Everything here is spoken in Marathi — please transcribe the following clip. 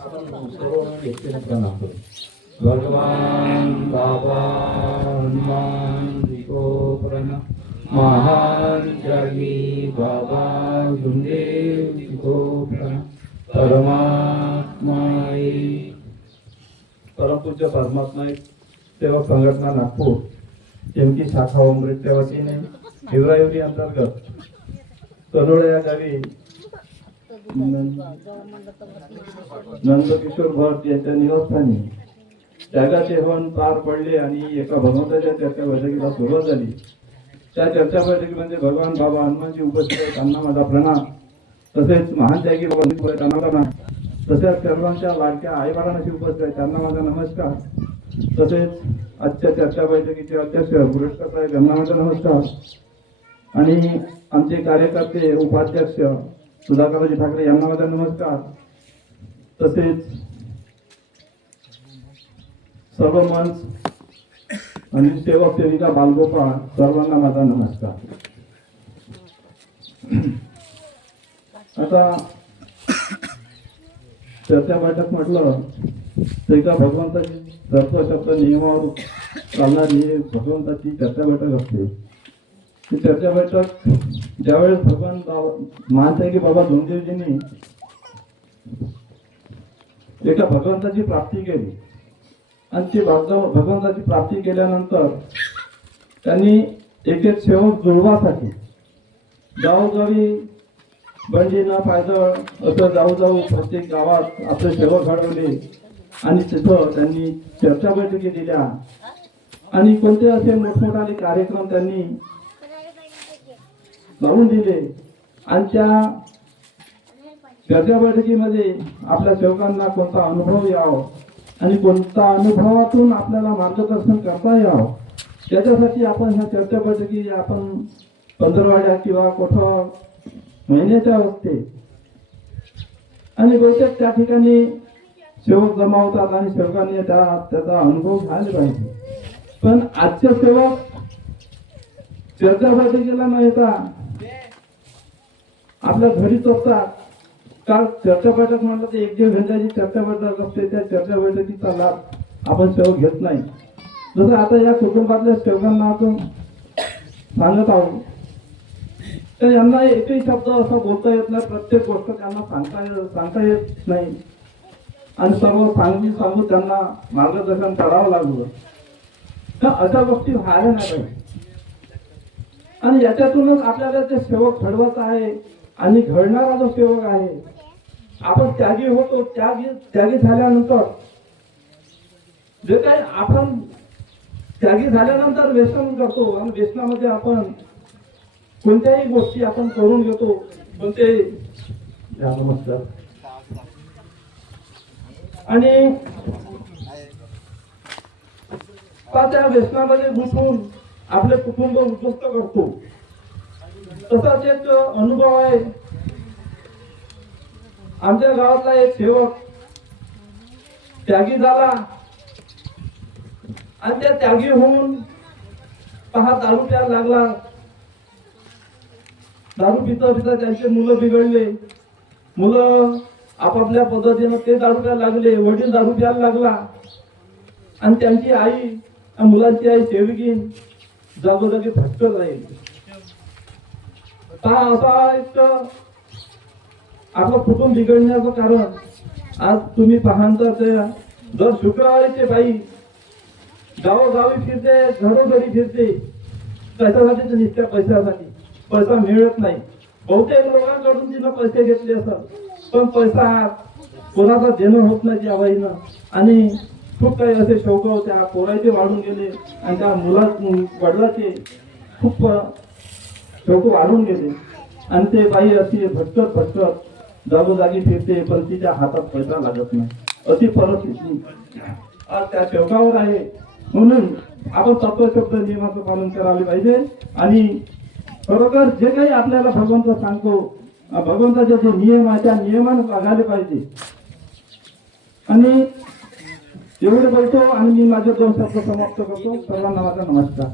आपण सर्व व्यक्तीने प्रणाम भगवान बाबा हनुमान जी को प्रणाम महान जगी बाबा गुरुदेव जी को प्रणाम परमात्मा परमपूज्य परमात्मा सेवा संघटना नागपूर एमकी शाखा अमृतच्या वतीने हिवरायुरी अंतर्गत कनोळ या गावी नंदकिशोर भट यांच्या निवासस्थानी. त्यागाचे हवन पार पडले आणि एका भगवंताच्या चर्चा बैठकीला सुरुवात झाली. त्या चर्चा बैठकीमध्ये भगवान बाबा हनुमानजी उपस्थित आहेत त्यांना माझा प्रणाम. तसेच महान त्यागी बाबा त्यांना प्रणाम. तसेच सर्वांच्या लाडक्या आई बाळांशी उपस्थित आहेत त्यांना माझा नमस्कार. तसेच आजच्या चर्चा बैठकीचे अध्यक्ष पुरस्कार साहेब यांना माझा नमस्कार. आणि आमचे कार्यकर्ते उपाध्यक्ष सुधाकरजी ठाकरे यांना माझा नमस्कार. तसेच सर्व मंच आणि सेवक सेविका बालगोपाळ सर्वांना माझा नमस्कार. आता चर्चा बैठक म्हटलं तर एका भगवंताची सर्व शब्द नियमावर चालणारी भगवंताची चर्चा बैठक असते. चर्चा बैठक ज्यावेळेस भगवान बाबा की बाबा धोंडेजींनी एका भगवंताची प्राप्ती केली. आणि ती भगवंताची प्राप्ती केल्यानंतर त्यांनी एक एक सेवक जुळवासाठी गावोगावी बंडीना पायदळ असं जाऊ जाऊ प्रत्येक गावात आपले सेवक घडवले आणि तिथं त्यांनी चर्चा बैठकी दिल्या. आणि कोणते असे मोठमोठाले कार्यक्रम त्यांनी लावून दिले. आणि त्या चर्चा बैठकीमध्ये आपल्या सेवकांना कोणता अनुभव यावं आणि कोणता अनुभवातून आपल्याला मार्गदर्शन करता यावं? त्याच्यासाठी आपण ह्या चर्चा बैठकी आपण पंधरवाड्या किंवा कोठं महिन्याच्या असते आणि बहुतेक त्या ठिकाणी सेवक जमा होतात आणि सेवकांनी त्या त्याचा अनुभव घ्यायला पाहिजे. पण आजच्या सेवक चर्चा बैठकीला न येता आपल्या घरीच असतात काल चर्चा बैठक म्हटलं तर एक जे घंटाची चर्चा बैठक असते त्या चर्चा बैठकीचा लाभ आपण सेवक घेत नाही. जसं आता या कुटुंबातल्या सेवकांना आपण सांगत आहोत तर यांना एकही शब्द असा बोलता येत नाही प्रत्येक गोष्ट त्यांना सांगता येत सांगता येत नाही. आणि सर्व सांगून सांगून त्यांना मार्गदर्शन करावं लागलं. तर अशा गोष्टी व्हायला नाही पाहिजे आणि याच्यातूनच आपल्याला ते सेवक घडवत आहे आणि घडणारा जो सेवक आहे आपण त्यागी होतो त्यागी त्यागी झाल्यानंतर जे काही आपण त्यागी झाल्यानंतर व्यसन करतो आणि व्यसनामध्ये आपण कोणत्याही गोष्टी आपण करून घेतो कोणत्याही नमस्कार. आणि त्या व्यसनामध्ये घुसून आपले कुटुंब उद्ध्वस्त करतो. तसाच एक अनुभव आहे. आमच्या गावातला एक सेवक त्यागी झाला. आणि त्या त्यागी होऊन पहा दारू प्यायला लागला. दारू पिता पिता त्यांचे मुलं बिघडले. मुलं आपापल्या पद्धतीनं ते दारू प्यायला लागले वडील दारू प्यायला लागला. आणि त्यांची आई मुलांची आई सेविकी जागोजागी फटकत राहील. का असा एक आपलं कुटुंब बिघडण्याचं कारण आज तुम्ही पाहाल तर ते दर शुक्रवारी ते बाई गावोगावी फिरते घरोघरी फिरते. कशासाठी तर नित्या पैशासाठी. पैसा मिळत नाही. बहुतेक लोकांकडून तिनं पैसे घेतले असतात पण पैसा कोणाचा देणं होत नाही त्या बाईनं. आणि खूप काही असे शौक त्या पोराचे वाढून गेले. आणि त्या मुला वडिलाचे खूप शौक वाढून गेले. आणि ते बाई अशी भटकत भटकत जागोजागी फिरते पण तिच्या हातात पैसा लागत नाही. अशी परिस्थिती आज त्या शेवकावर आहे. म्हणून आपण तत्व शब्द नियमाचं पालन करायला पाहिजे. आणि खरोखर जे काही आपल्याला भगवंत सांगतो भगवंताचे जे नियम आहे त्या नियमानं वागायला पाहिजे. आणि एवढे बोलतो आणि मी माझे दोन शब्द समाप्त करतो. सर्वांना माझा नमस्कार.